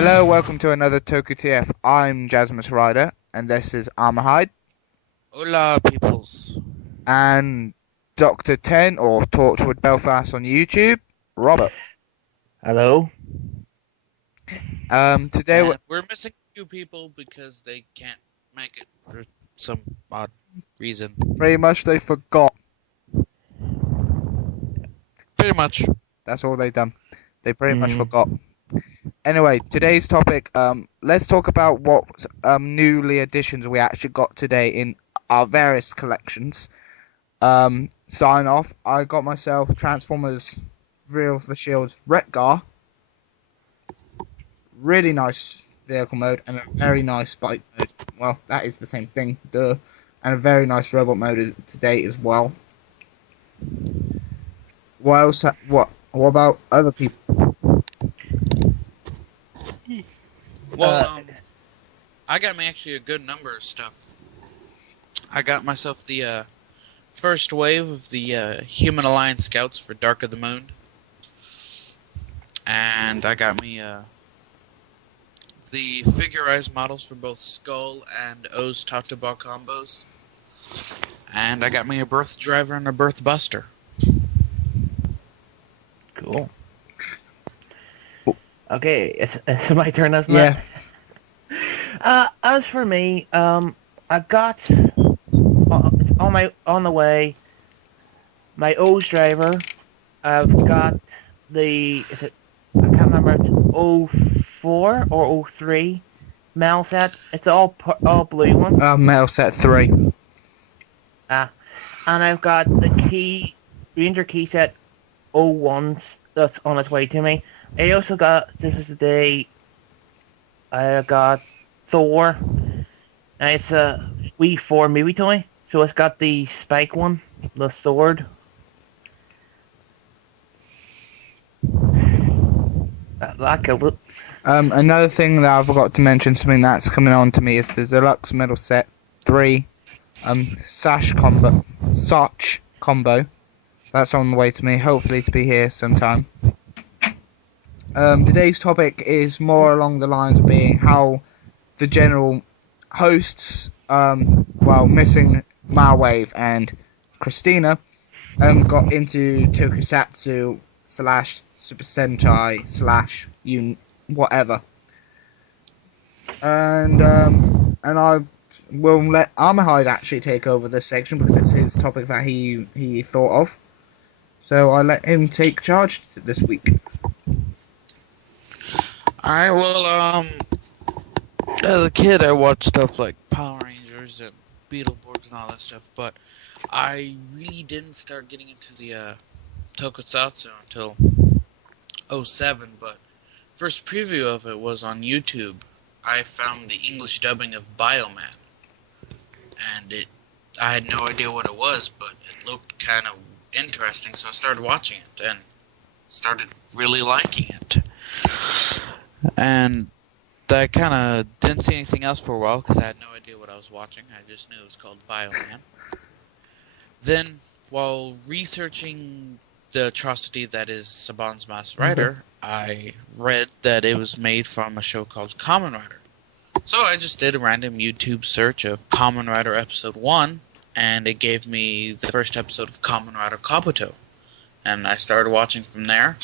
Hello, welcome to another TokuTf. I'm Jasmus Ryder, and this is Armahide. Hola, peoples. And Dr. 10, or Torchwood Belfast on YouTube, Robert. Hello. Today we're missing a few people because they can't make it for some odd reason. pretty much they forgot. Pretty much. That's all they done. They pretty much forgot. Anyway, today's topic, let's talk about what newly additions we actually got today in our various collections. Sign off, I got myself Transformers Real of the Shields Retgar. Really nice vehicle mode and a very nice bike mode. Well, that is the same thing, duh. And a very nice robot mode today as well. What else? What about other people? Well, I got me actually a good number of stuff. I got myself the first wave of the Human Alliance Scouts for Dark of the Moon. And I got me the figurized models for both Skull and O's Totoball combos. And I got me a Birth Driver and a Birth Buster. Cool. Okay, it's my turn, isn't it? As for me, I got on the way my O's driver. I've got I can't remember, it's 04 or 03 Mel set. It's all blue one. Metal Set 3. And I've got the Ranger key set 01 that's on its way to me. I also got, this is the day I got Thor, and it's a Wii 4 movie toy, so it's got the spike one, the sword. That killed it. Another thing that I forgot to mention, something that's coming on to me, is the Deluxe Metal Set 3 Sash combo. That's on the way to me, hopefully to be here sometime. Today's topic is more along the lines of being how the general hosts, missing Marwave and Christina, got into Tokusatsu / Super Sentai / whatever. And I will let Armahide actually take over this section because it's his topic that he thought of. So I let him take charge this week. Alright, well, as a kid I watched stuff like Power Rangers and Beetleborgs and all that stuff, but I really didn't start getting into the Tokusatsu until 07, but first preview of it was on YouTube. I found the English dubbing of Bioman, and I had no idea what it was, but it looked kind of interesting, so I started watching it and started really liking it. And I kind of didn't see anything else for a while because I had no idea what I was watching. I just knew it was called Bioman. Then, while researching the atrocity that is Saban's Masked Rider, I read that it was made from a show called Kamen Rider. So I just did a random YouTube search of Kamen Rider Episode 1, and it gave me the first episode of Kamen Rider Kabuto. And I started watching from there.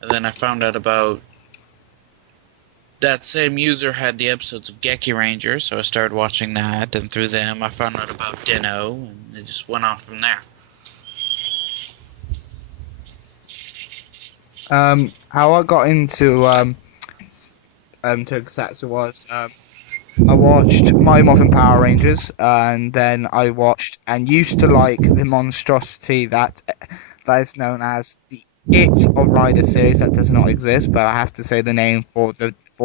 And then I found out about that same user had the episodes of Geki Ranger, so I started watching that, and through them I found out about Dino, and it just went on from there. How I got into Tokusatsu was I watched Mighty Morphin Power Rangers, and then I watched and used to like the monstrosity that is known as the It of Rider series that does not exist, but I have to say the name for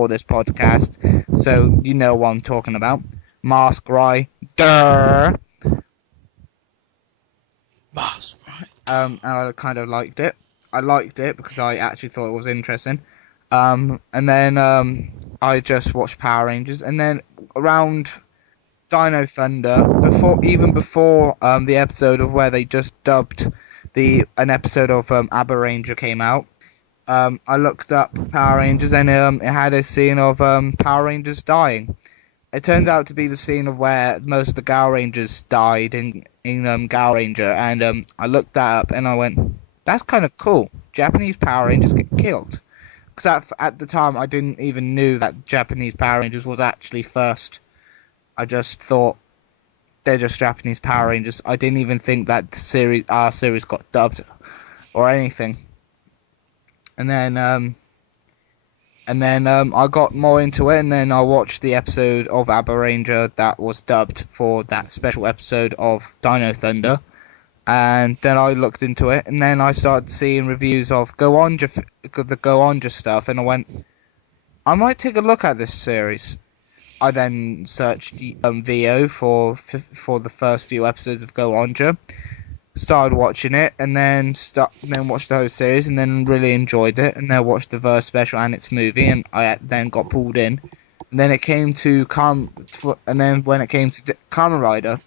this podcast, so you know what I'm talking about. Mask Rider. Masked Rider. And I kind of liked it. I liked it because I actually thought it was interesting. And then I just watched Power Rangers, and then around Dino Thunder, before the episode of where they just dubbed an episode of Abba Ranger came out, I looked up Power Rangers, and it had a scene of Power Rangers dying. It turned out to be the scene of where most of the Gal Rangers died in Gal Ranger, and I looked that up and I went, that's kind of cool. Japanese Power Rangers get killed. Because at the time I didn't even knew that Japanese Power Rangers was actually first. I just thought they're just Japanese Power Rangers. I didn't even think that our series got dubbed or anything. And then I got more into it, and then I watched the episode of Abba Ranger that was dubbed for that special episode of Dino Thunder. And then I looked into it, and then I started seeing reviews of the Go Onja stuff, and I went, I might take a look at this series. I then searched VO for the first few episodes of Go Onja, started watching it, and then watched the whole series, and then really enjoyed it, and then watched the Verse special and its movie, and I then got pulled in. And then it came to when it came to Kamen Rider,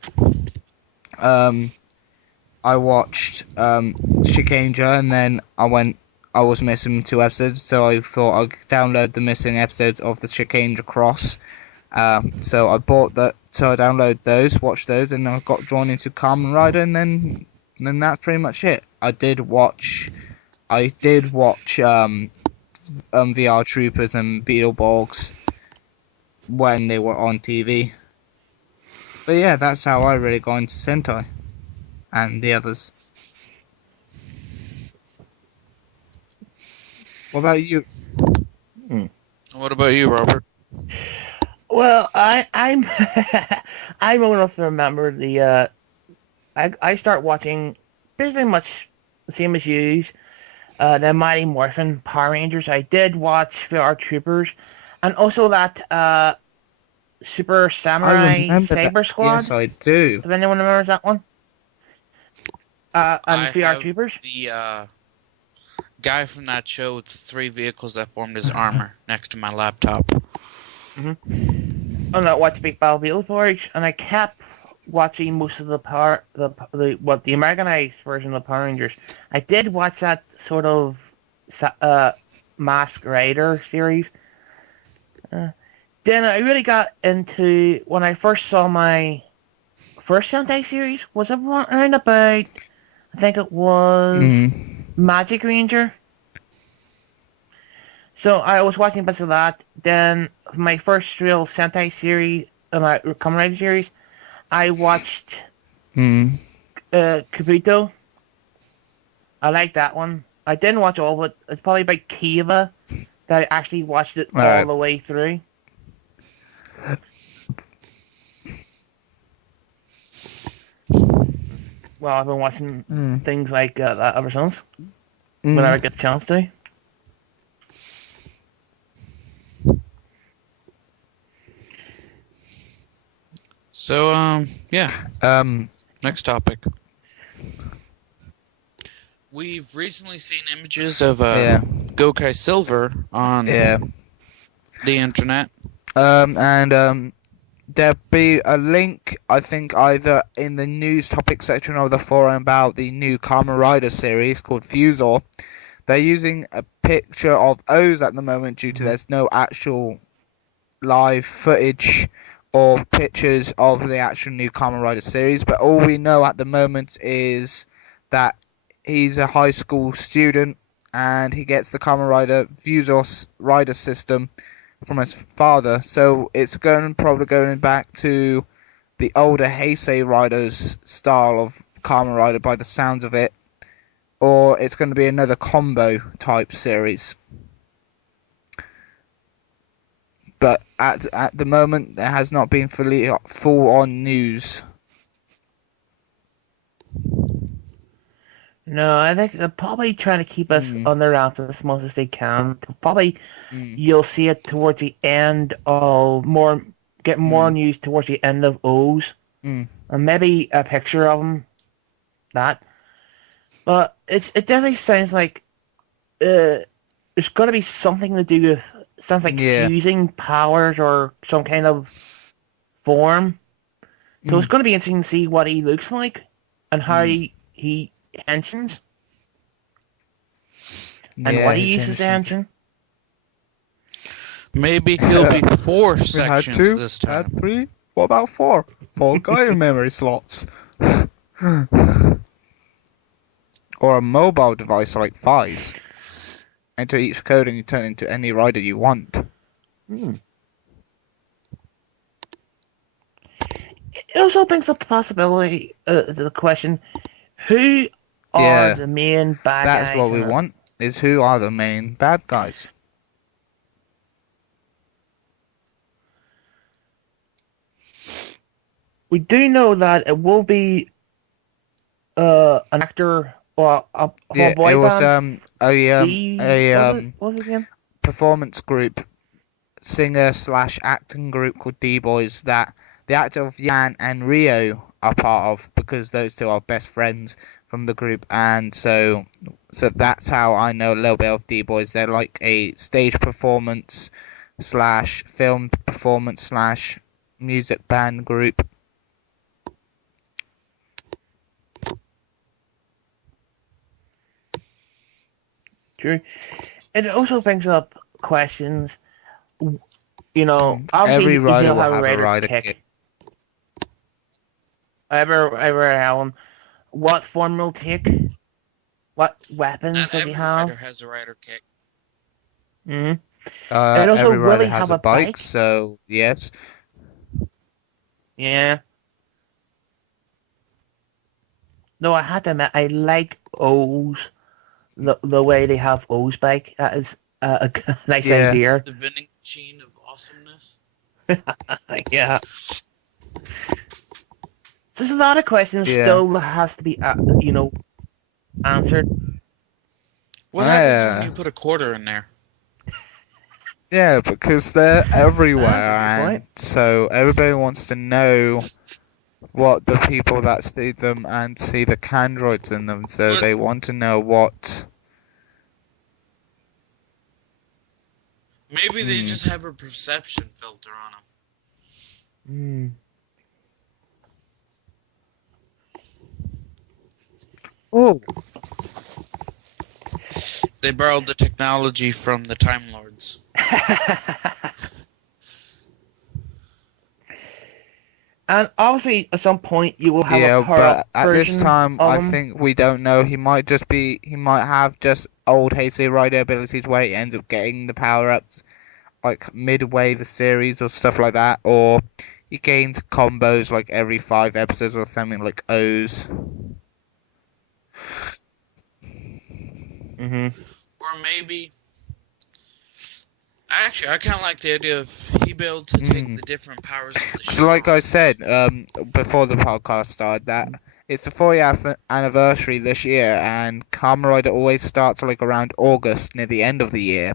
I watched Shikanja, and then I was missing 2 episodes, so I thought I'd download the missing episodes of the Shikanja Cross. So I downloaded those, watched those, and I got drawn into Kamen Rider, and then that's pretty much it. I did watch VR Troopers and Beetleborgs when they were on TV. But yeah, that's how I really got into Sentai and the others. What about you? What about you, Robert? Well, I'm I'm old enough to remember the I start watching pretty much the same as you. The Mighty Morphin Power Rangers. I did watch VR Troopers, and also that Super Samurai Cyber Squad. Yes, I do. Does anyone remembers that one? And VR Troopers. The guy from that show with the 3 vehicles that formed his armor next to my laptop. Mm-hmm. And I watched Big Battle Beetleborgs, and I kept watching most of the Americanized version of the Power Rangers. I did watch that sort of Mask Rider series. Then I really got into, when I first saw my first Sentai series, was around about, I think it was Magic Ranger. So I was watching bits of that. Then my first real Sentai series, my Kamen Rider series, I watched Kabuto. I liked that one. I didn't watch all of it. It's probably by Kiva that I actually watched it all the way through. Well, I've been watching things like that ever since. Whenever I get the chance to. So, next topic. We've recently seen images of Gokai Silver on the internet. And there'll be a link, I think, either in the news topic section of the forum about the new Kamen Rider series called Fusor. They're using a picture of O's at the moment due to there's no actual live footage or pictures of the actual new Kamen Rider series, but all we know at the moment is that he's a high school student and he gets the Kamen Rider Fusor rider system from his father, so it's probably going back to the older Heisei Riders style of Kamen Rider by the sounds of it, or it's going to be another combo type series. But at the moment, there has not been full on news. No, I think they're probably trying to keep us under wraps as much as they can. Probably you'll see it towards the end of more news towards the end of O's, and maybe a picture of them. But it definitely sounds like there's got to be something to do with fusing powers or some kind of form. So it's going to be interesting to see what he looks like and how he tensions. And Yeah, what he it's uses the innocent. engine? Maybe he'll be 4 We had sections 2, this had time. 3. What about 4? 4 Gaia memory slots. Or a mobile device like Fi's. Enter each code and you turn into any rider you want. Hmm. It also brings up the possibility, the question, who are Yeah, the main bad that's guys what we in it? want, is who are the main bad guys. We do know that it will be an actor or a Yeah, boy it was band. What was it again? performance group, singer slash acting group called D Boys that the actor of Yan and Rio are part of, because those two are best friends from the group, and so that's how I know a little bit of D Boys. They're like a stage performance slash film performance slash music band group. True. It also brings up questions. You know, Every obviously rider he'll will have a have a rider rider kick. kick. Ever Alan, what form will take? What weapons Not does he every have? rider has a rider kick. Mm-hmm. And also, Every will rider he has have a a bike, bike? so yes. Yeah. No, I had to admit, I like O's. The way they have O's bike. That is a nice Yeah. idea. The vending machine of awesomeness. Yeah. There's a lot of questions Yeah. still has to be, answered. What happens Yeah. when you put a quarter in there? Yeah, because they're everywhere, That's a good point. and so everybody wants to know what the people that see them and see the Candroids in them, so What- they want to know what. Maybe they just have a perception filter on them. Oh. They borrowed the technology from the Time Lords. And obviously, at some point, you will have Yeah, a power but up at this version time, of I him. think we don't know. He might have just old Heisei Rider abilities where he ends up getting the power-ups like midway the series or stuff like that, or he gains combos like every 5 episodes or something like O's. Or maybe... Actually, I kind of like the idea of he be able to take the different powers of the So like I genres. said before the podcast started, that it's the 40th anniversary this year, and Kamen Rider always starts like around August, near the end of the year.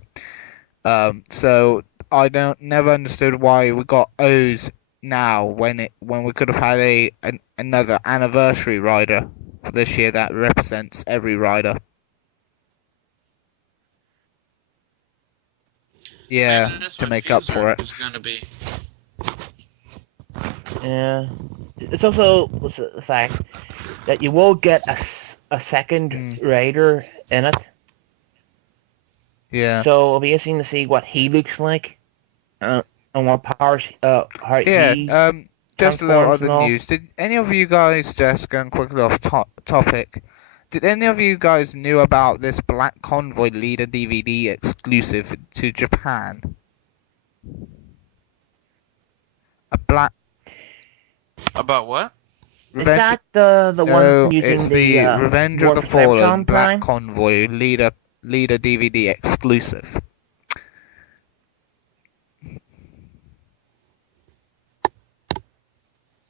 So I never understood why we got O's now when we could have had another anniversary rider for this year that represents every rider. Yeah, Maybe that's to what make up Fuser for it. is going to be. Yeah. It's also the fact that you will get a second rider in it. Yeah. So it'll be interesting to see what he looks like, and what powers, how he just a little transforms other and all. news. Did any of you guys, just going quickly off topic, did any of you guys knew about this Black Convoy Leader DVD exclusive to Japan? A black About what? Is that the one using it's the Revenge of War the for Fallen Cybertron Black line? Convoy Leader DVD exclusive.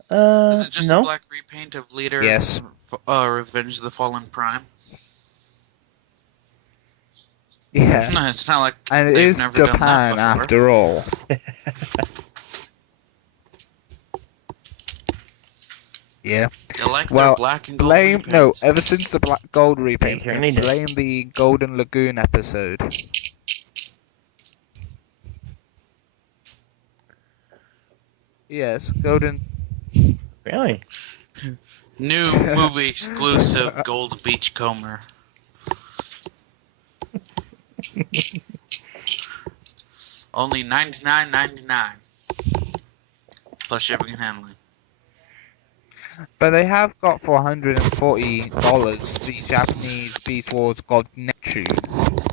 Is it just a No. black repaint of Leader? Yes. Revenge of the Fallen Prime. Yeah. No, it's not like And it they've is never done Japan that before. after all. Yeah. They like their black and gold repaints. Ever since the black gold repaints, They certainly do. blame the Golden Lagoon episode. Yes, Golden. Really? New movie exclusive Gold Beachcomber. Only $99.99 plus shipping and handling. But they have got for $140 the Japanese Beast Wars God Neptunes.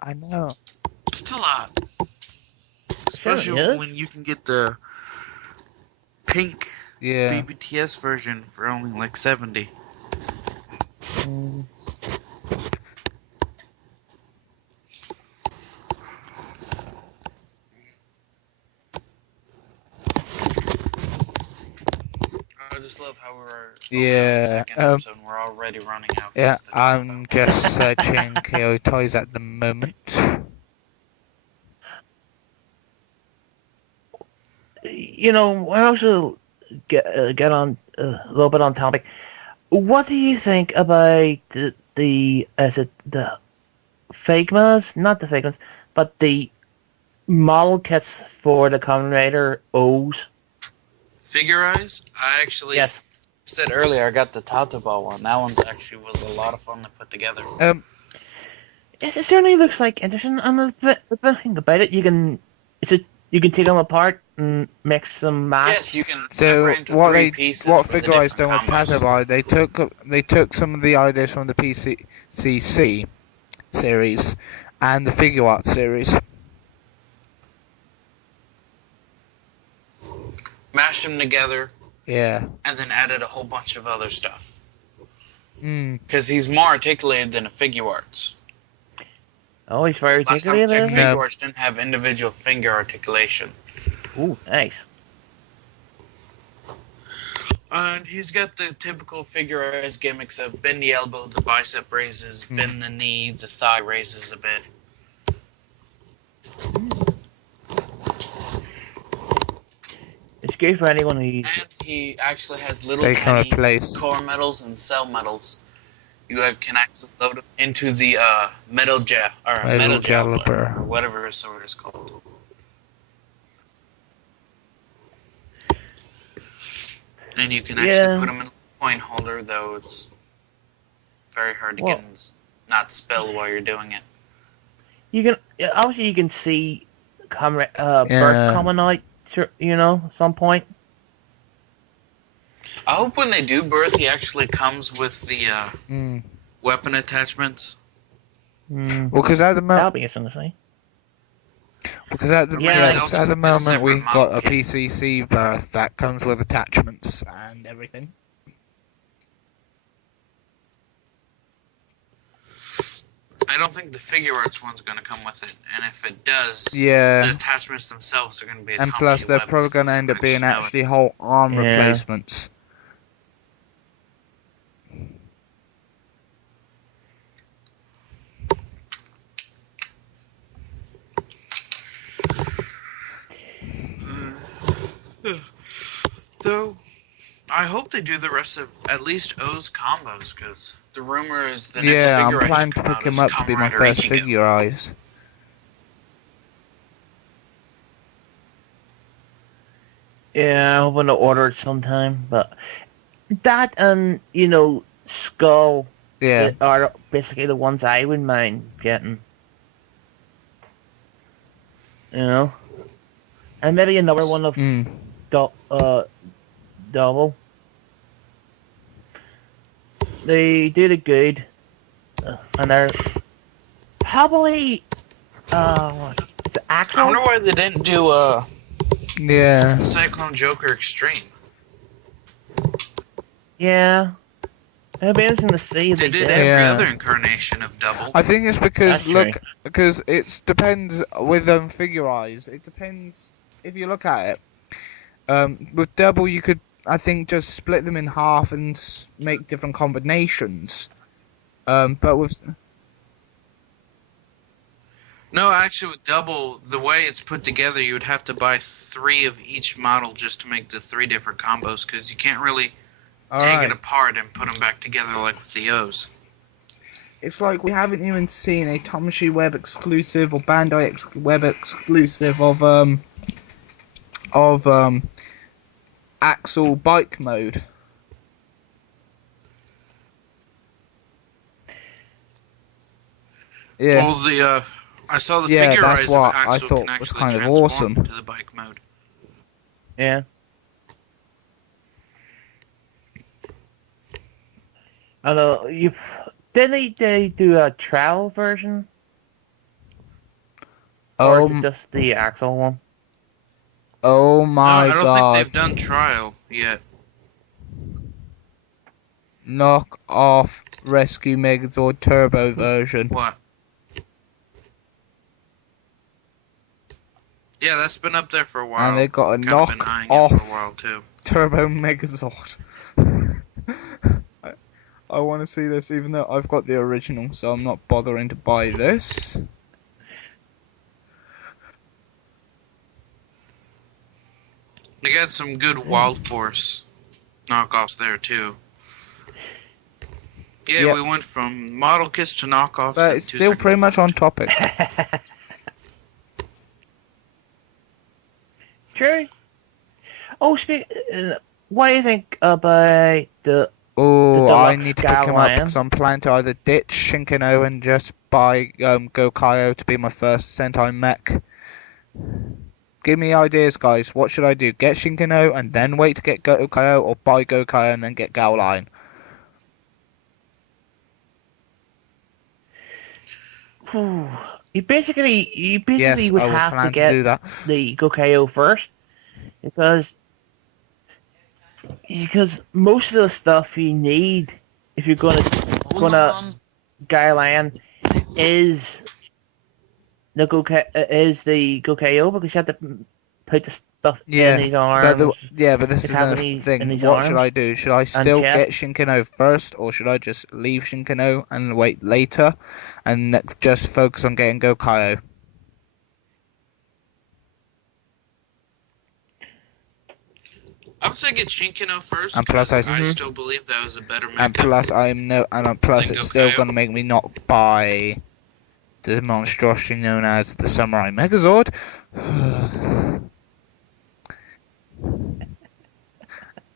I know. It's a lot. Sure, Especially yes. when you can get the pink Yeah. BBTS version for only like $70. Mm. I just love how we're Yeah, the second episode and we're already running out. Yeah, things to talk I'm about. just searching KO toys at the moment. You know, I also get on a little bit on topic. What do you think about the is it the Figmas? Not the Figmas, but the model kits for the Kamen Rider O's. Figure-Eyes, I actually Yes. said earlier I got the Tataba one. That one's actually was a lot of fun to put together. It certainly looks like interesting. And the thing about it, you can you can take them apart and mix them match. Yes, you can So separate into what three pieces. what for the Figure-Eyes done different with combos. Tatabai, they took some of the ideas from the PCC series and the Figure Art series. Mashed them together Yeah. and then added a whole bunch of other stuff. Mm. Because he's more articulated than a Figure Arts. Oh, he's very Last time I articulated. checked, isn't No. Figure Arts didn't have individual finger articulation. he? Ooh, nice. And he's got the typical Figure-Eyes gimmicks of bend the elbow, the bicep raises, bend the knee, the thigh raises a bit. It's great for anyone who's And he actually has little They can tiny replace. core metals and cell metals. You can actually load them into the metal gel or Metal gel Jalper. or whatever his sword is called. And you can actually Yeah. put them in a coin holder, though it's very hard to Well- get them to not spill while you're doing it. you can obviously you can see Bird Yeah. coming out. You know, at some point. I hope when they do birth, he actually comes with the Mm. weapon attachments. Mm. Well, because at the That'll moment, be interesting to see. Yeah, at the moment separate we've model got a kit. PCC birth that comes with attachments and everything. I don't think the Figure Arts one's going to come with it, and if it does, Yeah. the attachments themselves are going to be. And plus, they're probably going to end up being actually whole arm Yeah. replacements. Though, I hope they do the rest of at least O's combos, because the rumor is the next Yeah, I'm Figure Eyes planning to come pick out him is up to Kamen be my Rider first Ichigo. Figure Eyes. Yeah, I'm hoping to order it sometime. But that and Skull Yeah. are basically the ones I would mind getting. And maybe another one of Mm. Double. They did it good, and they're probably the I Axel. wonder why they didn't do Yeah. Cyclone Joker Extreme. Yeah, it'll be interesting to see if They they did did. every Yeah. other incarnation of Double. I think it's because That's because it depends with Figure Eyes. It depends if you look at it. With Double, you could I think just split them in half and make different combinations. But with No, actually, with Double, the way it's put together, you would have to buy 3 of each model just to make the 3 different combos, because you can't really take it apart and put them back together like with the O's. It's like we haven't even seen a Tamashii Web exclusive or Bandai Web exclusive of Axel bike mode. Yeah, Well, I saw the yeah, figure that's eyes of what I Axel thought can was actually kind of transform awesome. to the bike mode. Yeah. Although didn't they do a trial version, or is it Oh, just the Axel one? oh No, my I don't think God! they've done trial yet. Knock off Rescue Megazord Turbo version. What? Yeah, that's been up there for a while. And they got a Kind of been knock eyeing it for a off while too. Turbo Megazord. I want to see this, even though I've got the original, so I'm not bothering to buy this. They got some good Wild Force knockoffs there too. Yeah, Yep. we went from model kits to knockoffs But in it's 2 still seconds pretty much flat. on topic. True. Oh, what do you think about the Oh, I deluxe need to pick Gal him up because I'm planning to either ditch Shinkano and just buy Gokaio to be my first Sentai mech. Give me ideas, guys. What should I do? Get Shinkano and then wait to get Gokaio, or buy Gokaio and then get Gal Line? You basically Yes, would I will have to plan to get do that. the Gokaido first, because most of the stuff you need if you're gonna Gailan is the Gokaido, because you have to put the stuff in Yeah, his but arms, but this is have the in thing. his What should arms I do? Should I and still chest. get Shinkano first, or should I just leave Shinkano and wait later, and just focus on getting Gokaio? I would say get Shinkino first, And plus, because I still believe that was a better and mecha. plus plus Then it's still Gokaio. gonna make me not buy the monstrosity known as the Samurai Megazord.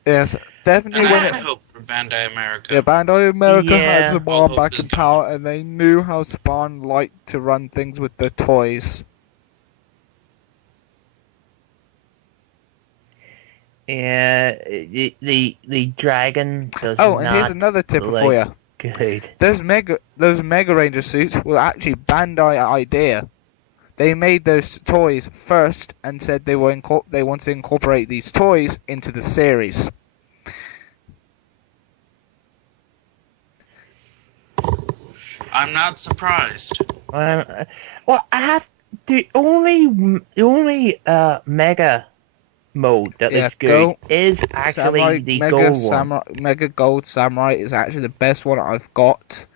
Yes, definitely And I when have it. hope for Bandai America. Yeah, Bandai America had Yeah. All Saban hope back is in gone. power, and they knew how Saban liked to run things with the toys. Yeah, the dragon does Oh, and here's not another tip for look you. good. Those Mega Ranger suits were actually Bandai idea. They made those toys first and said they want to incorporate these toys into the series. I'm not surprised. Well, I have the only mega mode that Yeah, looks good go is actually Samurai the Mega gold Samurai one. Mega Gold Samurai is actually the best one I've got.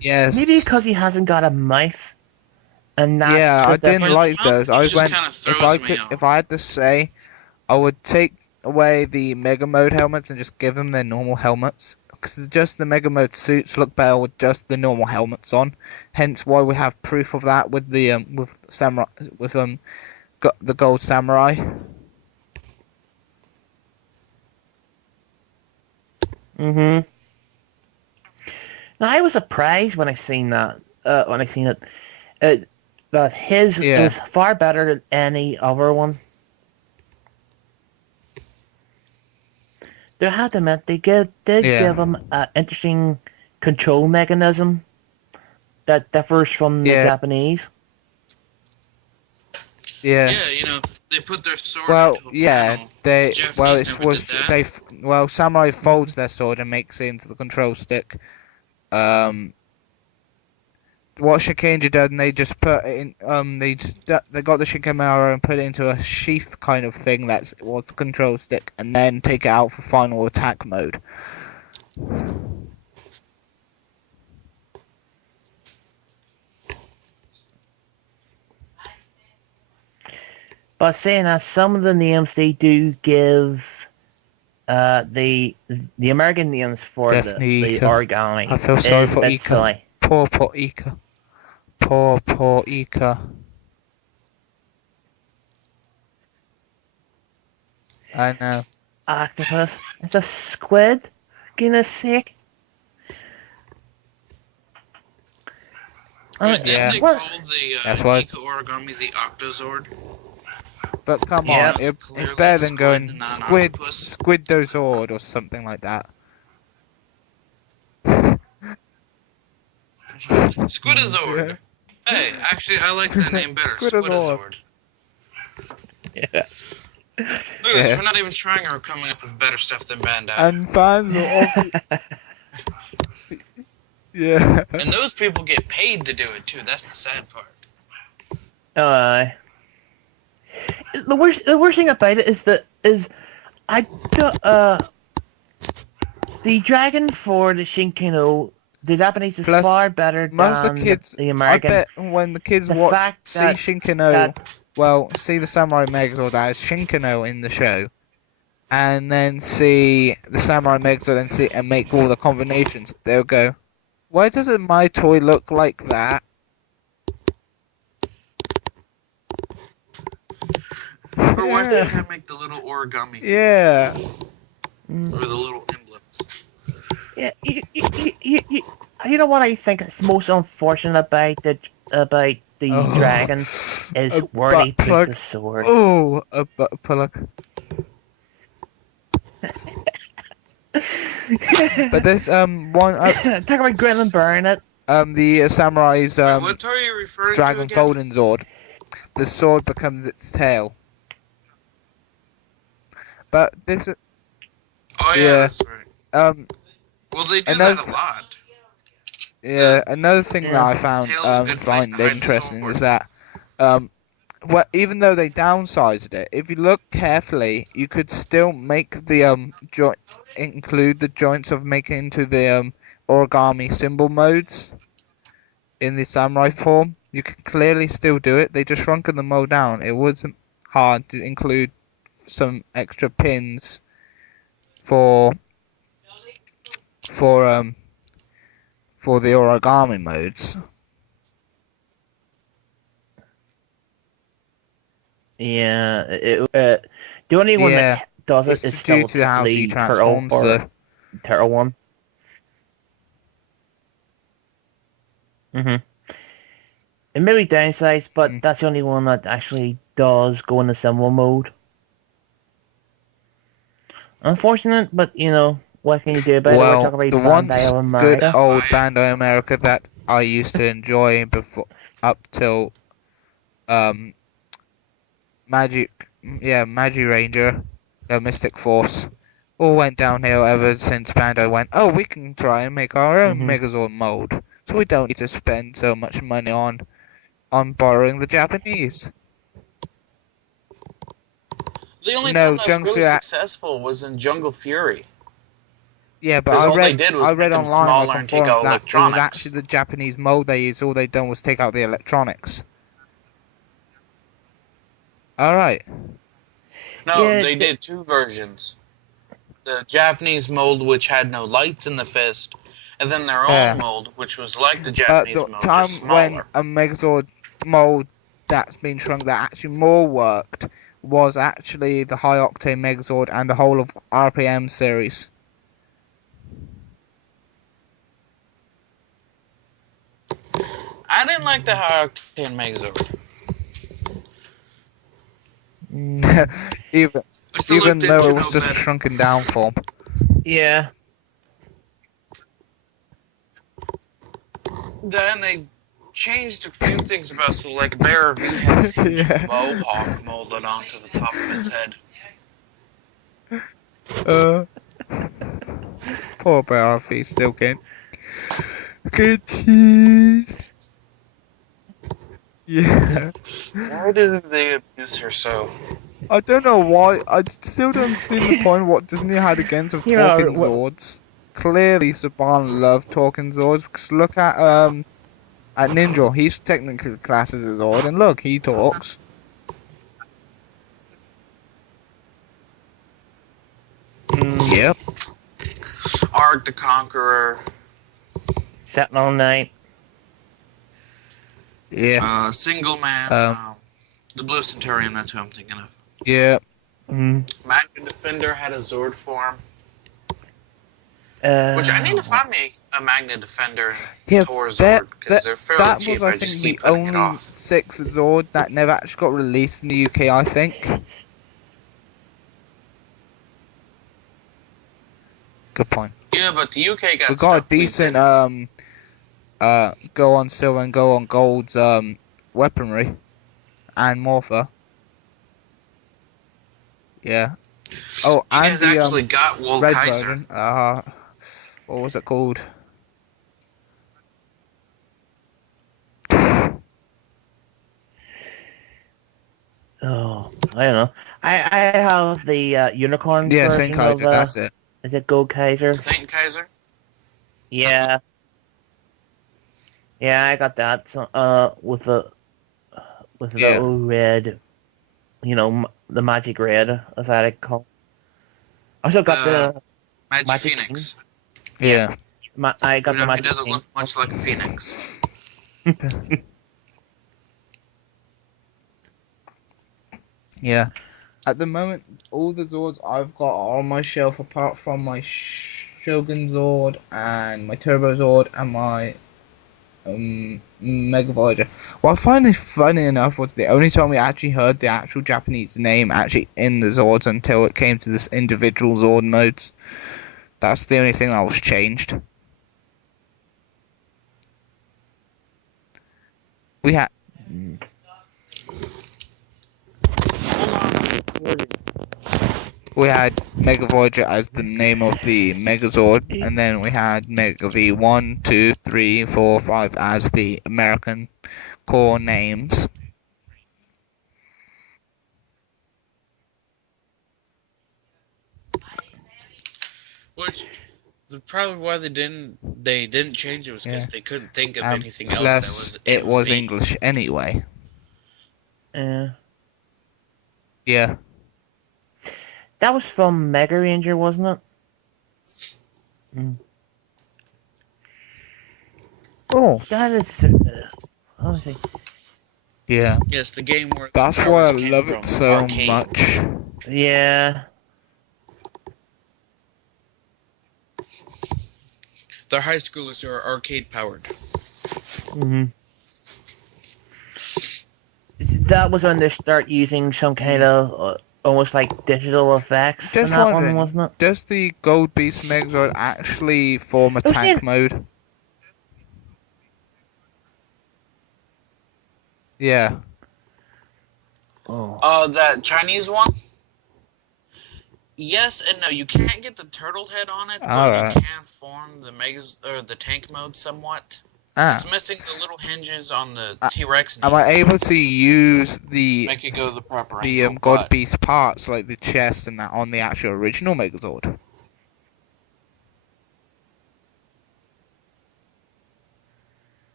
Yes. Maybe because he hasn't got a mouth, and that's Yeah, the I didn't difference. like those. I just went kinda throws me off. if I had to say, I would take away the Mega Mode helmets and just give them their normal helmets, because just the Mega Mode suits look better with just the normal helmets on. Hence why we have proof of that with the the Gold Samurai. Mm-hmm. Now, I was surprised when I seen that. That his Yeah. was far better than any other one. They have to admit they did Yeah. give him an interesting control mechanism that differs from the Yeah. Japanese. Yeah. Yeah, they put their sword Well, into a yeah, panel. they The Japanese well it's never with did that. Samurai folds their sword and makes it into the control stick. What Shikenja did, and they just put it in. They got the Shikamaru and put it into a sheath kind of thing that was the control stick, and then take it out for final attack mode. But saying that, some of the names they do give the American names for Definitely the Ika. origami I feel sorry is a for bit Ika. silly. Poor Ika. Poor Ika. I know. Octopus. It's a squid. Goodness sake. Didn't Yeah. they What? call the That's why Nika origami the Octozord? But come Yeah. on, it's Clearly better a than squid going and not an squid, octopus. squidozord or something like that. Squidozord! Yeah. Hey, actually, I like that name better. Squidozord. Squidozord. Yeah. Look at this, Yeah. we're not even trying or coming up with better stuff than Bandai. And fans will yeah. And those people get paid to do it too, that's the sad part. The worst thing about it is I the dragon for the Shinkino, the Japanese is Plus, far better most of than the kids, the American. I bet when the kids The watch, fact see that- Shinkano, see the Samurai Megazord as Shinkano in the show, and then see the Samurai Megazord and make all the combinations, they'll go, why doesn't my toy look like that? Or why do you have to make the little origami people? Yeah. Or the little emblems? Yeah, you know what I think is most unfortunate about the Oh. dragon is A where they butt put plug. the sword. Oh, a butt plug. But there's one Talk about grin and burn it. the samurai's What are you referring dragon to again? folding sword. The sword becomes its tail. But this Oh yeah, yeah. that's right. Well, they do another that a lot. another thing that I found tail's a good place find to hide the interesting sword. is that well, even though they downsized it, if you look carefully, you could still make the include the joints of making into the origami symbol modes in the samurai form. You can clearly still do it. They just shrunken the mode down. It wasn't hard to include some extra pins for for the origami modes. Yeah, the only one Yeah, that does it it's is due still to how she the turtle transforms. or turtle one. It may be downsized, but that's the only one that actually does go in the symbol mode. Unfortunate, but you know, what can you do about it? We're Well, talking the about once Bandai of good America. old Bandai America that I used to enjoy before, up till Magi Ranger, Mystic Force, all went downhill ever since Bandai went, oh, we can try and make our own Megazord mold, so we don't need to spend so much money on borrowing the Japanese. The only No, time that was Jungle really Fury- successful was in Jungle Fury. Yeah, but 'Cause I all read they did was I read make 'em online smaller like on and take forums out that it was electronics. actually the Japanese mold they used. All they done was take out the electronics. All right. No, Yeah, they did two versions. The Japanese mold, which had no lights in the fist, and then their Yeah. own mold, which was like the Japanese The mold, time just when smaller. a Megazord mold that's been shrunk that actually more worked was actually the High Octane Megazord and the whole of RPM series. I didn't like the High Octane Megazord. even I still even liked though it Engine was no just a better. shrunken down form. Yeah. Then they changed a few things about it. So, like, Bear V had this huge Yeah. mohawk molded onto the top of its head. Poor Barfi still getting good teeth. Yeah. Why do they abuse her so? I don't know why. I still don't see the point what Disney had against of You know, talking Zords. Clearly, Saban loved talking Zords because look at Ninja. He's technically classed as a Zord, and look, he talks. Yep. Arg the Conqueror. Sitting all night. Yeah. Single Man. The Blue Centurion, that's who I'm thinking of. Yeah. Mm. Magna Defender had a Zord form. Which I need to find me a Magna Defender and Yeah, Tor Zord because they're fairly that cheap. was, I I just think, keep the putting it only off. 6th Zord that never actually got released in the UK, I think. Good point. Yeah, but the UK got We got a stuff we decent didn't. go on silver and go on gold's weaponry and morpher. Yeah. Oh, You and guys the actually got Wool red Kaiser. version. What was it called? Oh, I don't know. I have the unicorn Yeah, version Saint Kaiser. of That's it. is it Gold Kaiser? Saint Kaiser? Yeah. Yeah, I got that. So, with the Yeah. little red, the magic red, as I call. I also got the Magic Phoenix. Yeah. I got Even the though he magic. doesn't King. look much like a phoenix. Yeah. At the moment, all the Zords I've got are on my shelf apart from my Shogun Zord and my Turbo Zord and my Mega Voyager. What I find it funny enough was the only time we actually heard the actual Japanese name actually in the Zords until it came to this individual Zord modes. That's the only thing that was changed. We had Mega Voyager as the name of the Megazord, and then we had Mega V 1, 2, 3, 4, 5 as the American core names. Which probably why they didn't change it was because they couldn't think of anything else plus, that was it was MV. English anyway. Yeah. That was from Mega Ranger, wasn't it? Mm. Oh, that is. Let me see. Yeah. Yes, the game where That's the why I powers came love from, it so arcade. much. Yeah. The high schoolers are arcade powered. Mm-hmm. That was when they start using some kind of almost like digital effects in Just that wondering, one, wasn't it? does the Gold Beast Megazord actually form a tank mode? Yeah. Oh. That Chinese one? Yes and no. You can't get the turtle head on it, but you can form the tank mode somewhat. It's missing the little hinges on the T-Rex. Am I able to use the make it go the proper angle, God Beast parts like the chest and that on the actual original Megazord?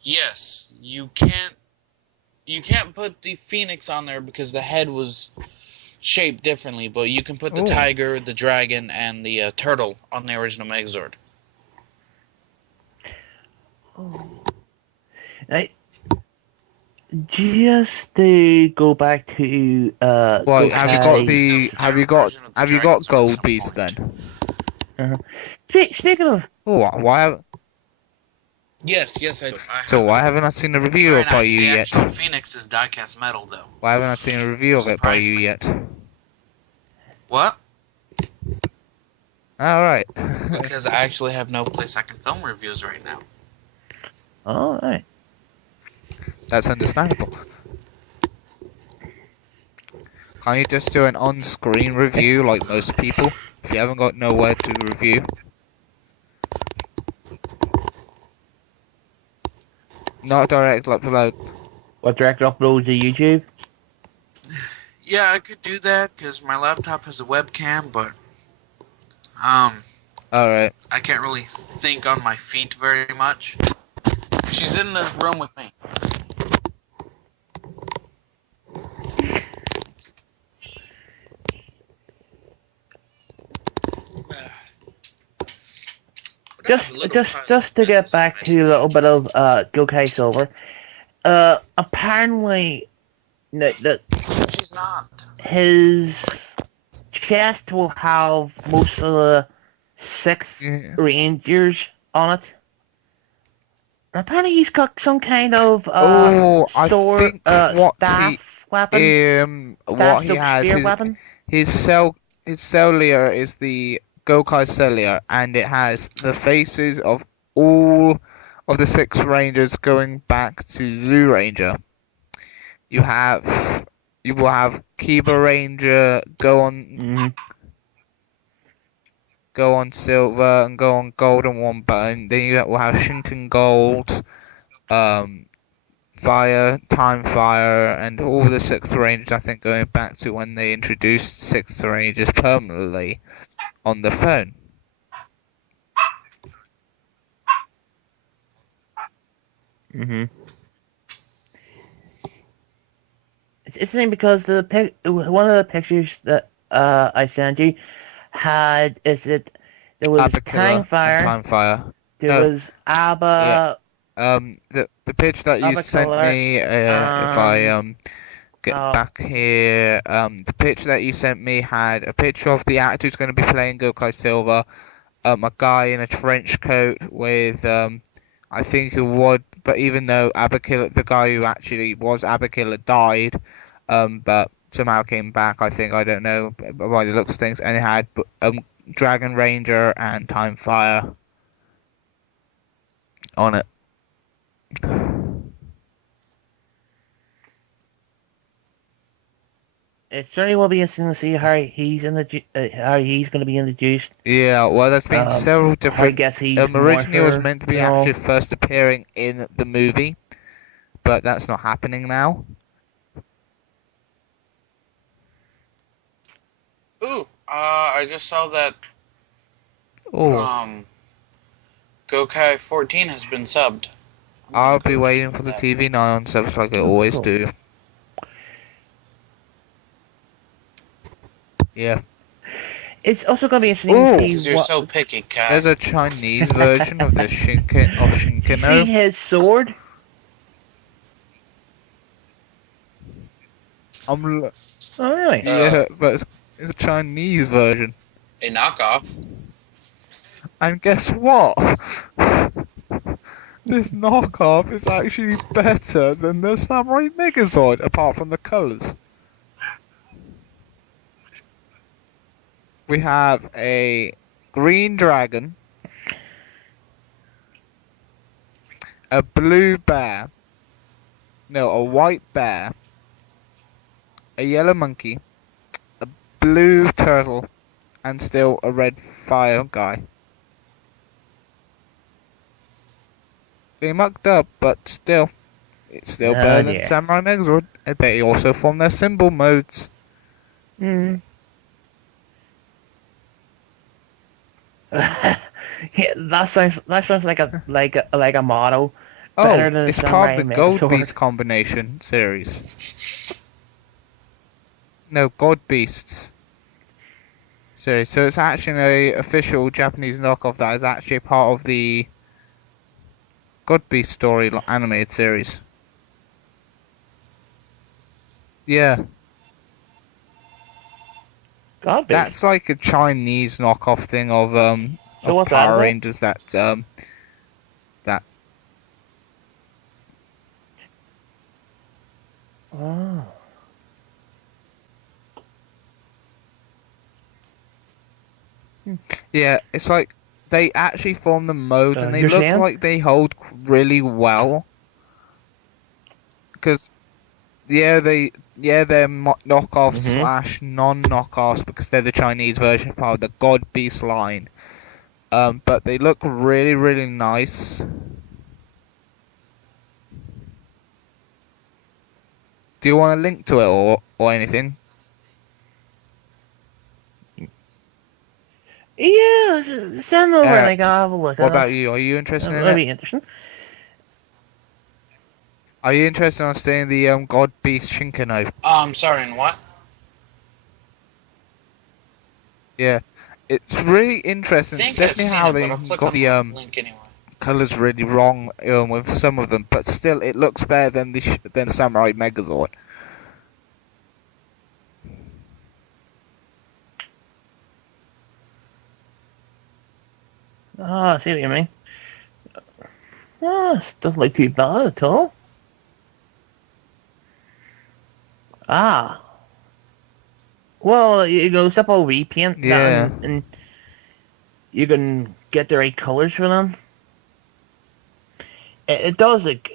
Yes, you can't. You can't put the Phoenix on there because the head was shaped differently, but you can put the tiger, the dragon, and the turtle on the original Megazord. Just to go back to Well, have you got Gold Beast then? Speaking of, Yes, I do. So why haven't I seen a review of it by you yet? The actual Phoenix is diecast metal, though. Why haven't I seen a review of it by you yet? What? Alright. Because I actually have no place I can film reviews right now. Alright. That's understandable. Can't you just do an on-screen review like most people? If you haven't got nowhere to review. Not direct upload. What, direct upload to YouTube? Yeah, I could do that because my laptop has a webcam, but Alright. I can't really think on my feet very much. She's in the room with me. Just to get back to a little bit of Gokai Silver. Apparently, She's not. his chest will have most of the 6 Yeah. Rangers on it. Apparently he's got some kind of I sword, think staff weapon, staff what he stroke has spear weapon. his cellular is the Gokai cellular, and it has the faces of all of the 6 Rangers going back to Zoo Ranger. You will have Kiba Ranger go on Silver and go on Gold and Wampa, and then you will have Shinken Gold, Fire, Time Fire, and all the 6th Rangers, I think, going back to when they introduced 6th Rangers permanently on the phone. It's interesting because one of the pictures that I sent you there was Abakilla and Time Fire. there No, was Abba, the picture that you sent Abakilla, me, if I get oh, back here, the picture that you sent me had a picture of the actor who's going to be playing Gokai Silver, a guy in a trench coat with I think who would, but even though Abakilla, the guy who actually was Abakilla, died, but somehow came back. I think, I don't know by the looks of things, and it had Dragon Ranger and Time Fire on it. it certainly will be interesting to see how he's going to be introduced. Yeah, well, there's been several How he different. gets he's Originally, it was morpher, meant to be you know. actually first appearing in the movie, but that's not happening now. Ooh, I just saw that Oh, Gokai 14 has been subbed. I'll be waiting for the TV9 subs like I always cool. do. Yeah. It's also going to be interesting Ooh, to Because see you're what. so picky, Cat. There's a Chinese version of the Shinkino. See his sword. Oh, really? yeah, but it's a Chinese version. A knockoff. And guess what? This knockoff is actually better than the Samurai Megazord, apart from the colours. We have a green dragon, a blue bear, no, a white bear, a yellow monkey, a blue turtle, and still a red fire guy. They mucked up, but still, it's still better than Samurai Megazord. They also form their symbol modes. Yeah, that sounds like a model. Better than it's part of the Samurai Gold Megazord. Beast combination series. No, God Beasts series. So it's actually an official Japanese knockoff that is actually part of the God Beast story animated series. Yeah. God Beast. That's like a Chinese knockoff thing of So what's Power that? Rangers that Oh. Yeah, it's like they actually form the modes and they You're look saying? like they hold really well. Because they're knockoffs slash non-knockoffs because they're the Chinese version part of the God Beast line. But they look really, really nice. Do you want a link to it or anything? Yeah, send over and I can have a look. What about you? Are you interested in That'll it? be interesting. Are you interested in seeing the God Beast Shinkano? I'm sorry, and what? Yeah, it's really interesting. I think Definitely I've seen how it, they but I'll click got on the link anyway. colours really wrong with some of them, but still it looks better than the Samurai Megazord. Ah, I see what you mean. Ah, it doesn't look too bad at all. Ah. Well, you know, simple repaint that Yeah. and you can get the right colours for them. It does look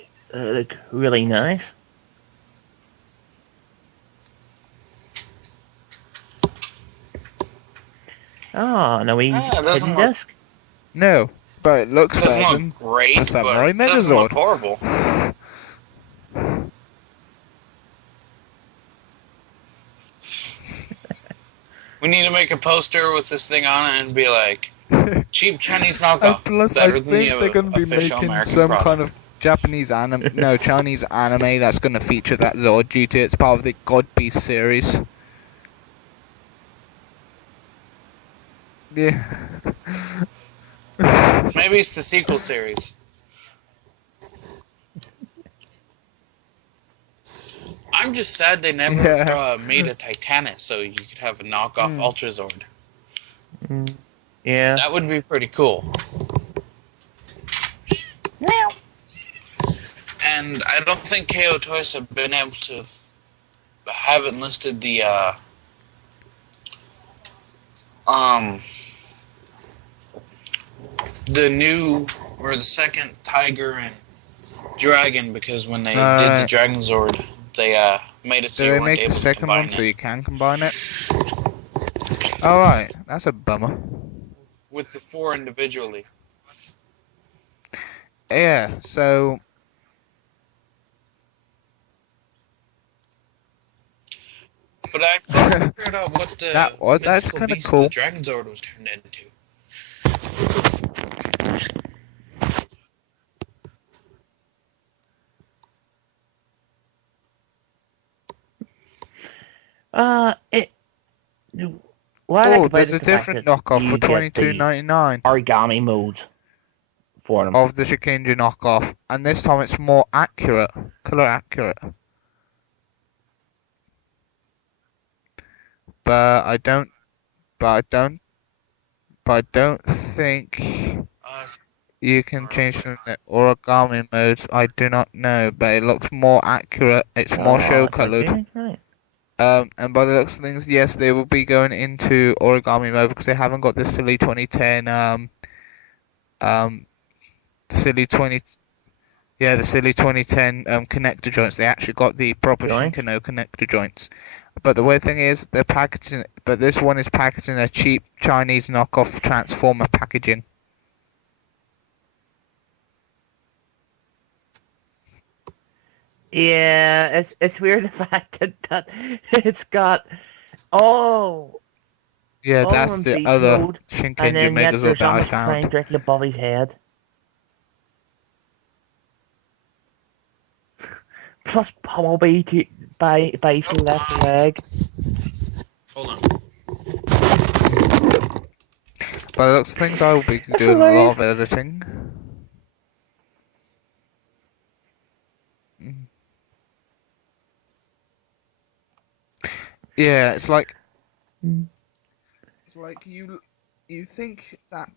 really nice. Ah, and a wee Yeah, it doesn't hidden look disc. No, but it looks doesn't better look than great, the but Samurai it doesn't look Megazord. horrible. We need to make a poster with this thing on it and be like, cheap Chinese And knockoff, plus, I better than think they're the going to be official making American some product. kind of Japanese anime, no, Chinese anime that's going to feature that Zord due to it's part of the God Beast series. Yeah. Maybe it's the sequel series. I'm just sad they never Yeah. made a Titanus so you could have a knockoff Ultra Zord. Yeah. That would be pretty cool. And I don't think KO Toys have been able to haven't listed the new or the second Tiger and Dragon, because when they did the Dragon Zord, they made it so Do you they weren't make a able to second combine one so it you can combine it? Alright, that's a bummer. with the four individually. Yeah, so But I still haven't figured out what the that was mythical kind of beast cool. the Dragon Zord was turned into. It. What I like Oh, about it there's is a the fact different that knockoff for you get the $22.99 origami modes for them. of the Shikinja knockoff, and this time it's more accurate, color accurate. But I don't, but I don't think Uh, you can change from the origami modes. I do not know, but it looks more accurate. It's more show That's what I'm colored. doing, right. And by the looks of things, yes, they will be going into origami mode because they haven't got the silly 2010 the silly 20 yeah, the silly 2010 connector joints. They actually got the proper Joints? Shinkano connector joints. But the weird thing is, they're packaging. But this one is packaged in a cheap Chinese knockoff Transformer packaging. Yeah, it's weird the fact that it's got all Yeah, all that's in the beast other mode, and Shinkenja then yet Megazord there's that I almost flying found. directly above his head. Plus Bumblebee by his left leg. hold on. By the looks of things, I will be That's doing a lot of hilarious. editing. Yeah, it's like you think that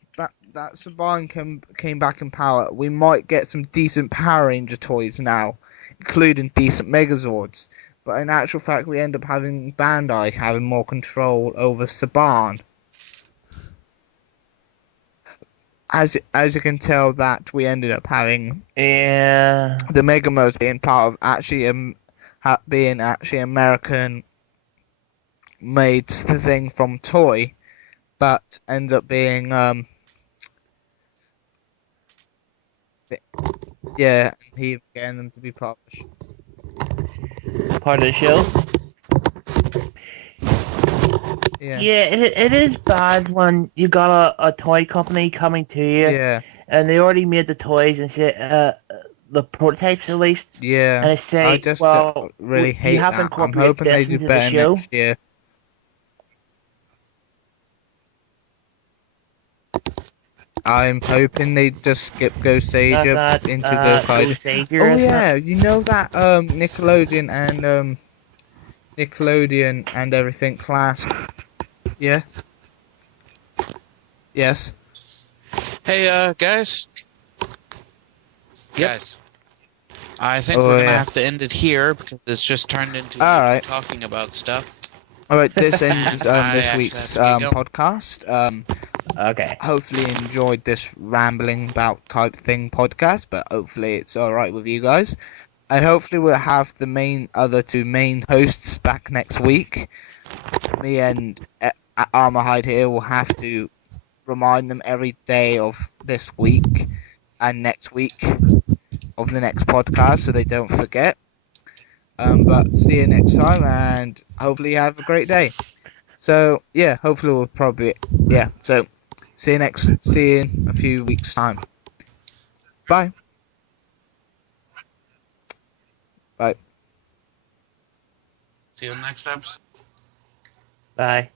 Saban came back in power. We might get some decent Power Ranger toys now, including decent Megazords. But in actual fact, we end up having Bandai having more control over Saban. As you can tell, that we ended up having Yeah. the Mega Modes being part of actually being actually American made thing from toy, but ends up being yeah, he getting them to be part of Part of the show. yeah. Yeah, it is bad when you got a toy company coming to you, Yeah, and they already made the toys and say the prototypes at least, yeah. and they say, I just well, really you hate have to that. I'm incorporate hoping they this do into the better show. next year. I'm hoping they just skip Go Sager That's not into Go Go Tiger. Sager. Oh isn't it? yeah, you know that Nickelodeon and everything class. Yeah. Yes. Hey, guys. Yep. Guys, I think Oh, we're gonna yeah. have to end it here because it's just turned into All you right. talking about stuff. All right, this ends I this actually week's have to get going. podcast. Okay. Hopefully you enjoyed this rambling about type thing podcast, but hopefully it's all right with you guys. And hopefully we'll have the other two main hosts back next week. Me and Armorhide here will have to remind them every day of this week and next week of the next podcast so they don't forget. But see you next time, and hopefully you have a great day. So yeah, hopefully we'll probably So see you in a few weeks time. Bye. Bye. See you in the next episode. Bye.